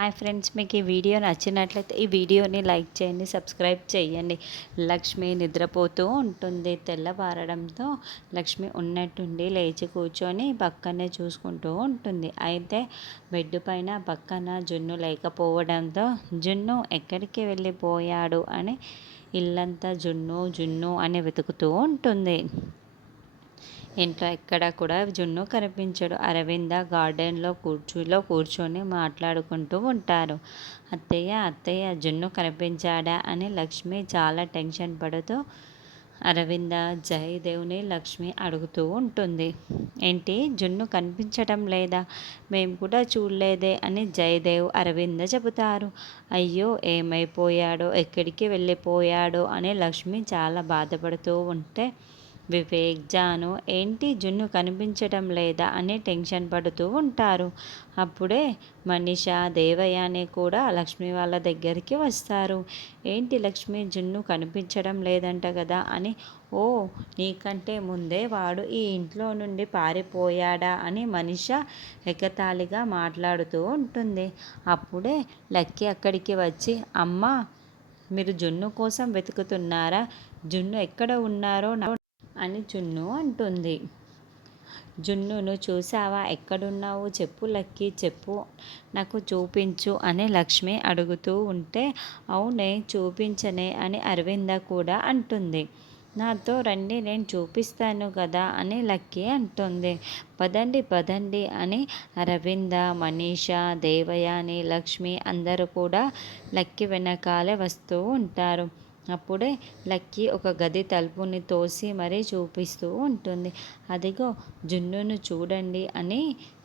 Hi friends, మీకు ఈ video నచ్చినట్లయితే ఈ వీడియోని లైక్ చేయండి, సబ్స్క్రైబ్ చేయండి. లక్ష్మి నిద్రపోతూ ఉంటుంది. తెల్లవారడంతో లక్ష్మి ఉన్నట్టుండి లేచి కూర్చొని పక్కనే చూసుకుంటూ ఉంటుంది. అయితే బెడ్ పైన పక్కన జున్ను లేకపోవడంతో జున్ను ఎక్కడికి వెళ్ళిపోయాడు అని ఇల్లంతా జున్ను జున్ను అని వెతుకుతూ ఉంటుంది. ఇంట్లో ఎక్కడ కూడా జున్ను కనిపించడు. అరవింద గార్డెన్లో కూర్చొని మాట్లాడుకుంటూ ఉంటారు. అత్తయ్య అత్తయ్య జున్ను కనిపించాడా అని లక్ష్మి చాలా టెన్షన్ పడుతూ అరవింద జయదేవ్ని లక్ష్మి అడుగుతూ ఉంటుంది. ఏంటి జున్ను కనిపించటం లేదా? మేము కూడా చూడలేదే అని జయదేవ్ అరవింద చెబుతారు. అయ్యో ఏమైపోయాడో, ఎక్కడికి వెళ్ళిపోయాడో అని లక్ష్మి చాలా బాధపడుతూ ఉంటే వివేక్ జాను ఏంటి జున్ను కనిపించటం లేదా అని టెన్షన్ పడుతూ ఉంటారు. అప్పుడే మనీష దేవయాని కూడా లక్ష్మి వాళ్ళ దగ్గరికి వస్తారు. ఏంటి లక్ష్మి జున్ను కనిపించడం లేదంట కదా అని. ఓ, నీకంటే ముందే వాడు ఈ ఇంట్లో నుండి పారిపోయాడా అని మనీష ఎగతాళిగా మాట్లాడుతూ ఉంటుంది. అప్పుడే లక్కీ అక్కడికి వచ్చి అమ్మా, మీరు జున్ను కోసం వెతుకుతున్నారా? జున్ను ఎక్కడ ఉన్నారో అని జున్ను అంటుంది. జున్నును చూసావా? ఎక్కడున్నావు? చెప్పు లక్కీ, చెప్పు, నాకు చూపించు అని లక్ష్మి అడుగుతూ ఉంటే అవునే చూపించనే అని అరవింద కూడా అంటుంది. నాతో రండి, నేను చూపిస్తాను కదా అని లక్కీ అంటుంది. పదండి పదండి అని అరవింద, మనీష, దేవయాని, లక్ష్మి అందరూ కూడా లక్కీ వెనకాలే వస్తూ ఉంటారు. అప్పుడే లక్కీ ఒక గది తలుపుని తోసి మరీ చూపిస్తూ ఉంటుంది. అదిగో జున్నును చూడండి అని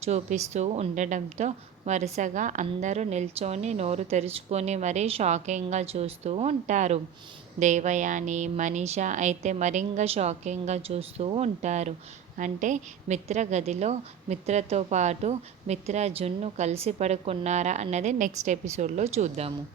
చూపిస్తూ ఉండడంతో వరుసగా అందరూ నిల్చొని నోరు తెరుచుకొని మరీ షాకింగ్గా చూస్తూ ఉంటారు. దేవయాని, మనీష అయితే మరింగా షాకింగ్గా చూస్తూ ఉంటారు. అంటే మిత్ర గదిలో మిత్రతో పాటు మిత్ర జున్ను కలిసి పడుకున్నారా అన్నది నెక్స్ట్ ఎపిసోడ్లో చూద్దాము.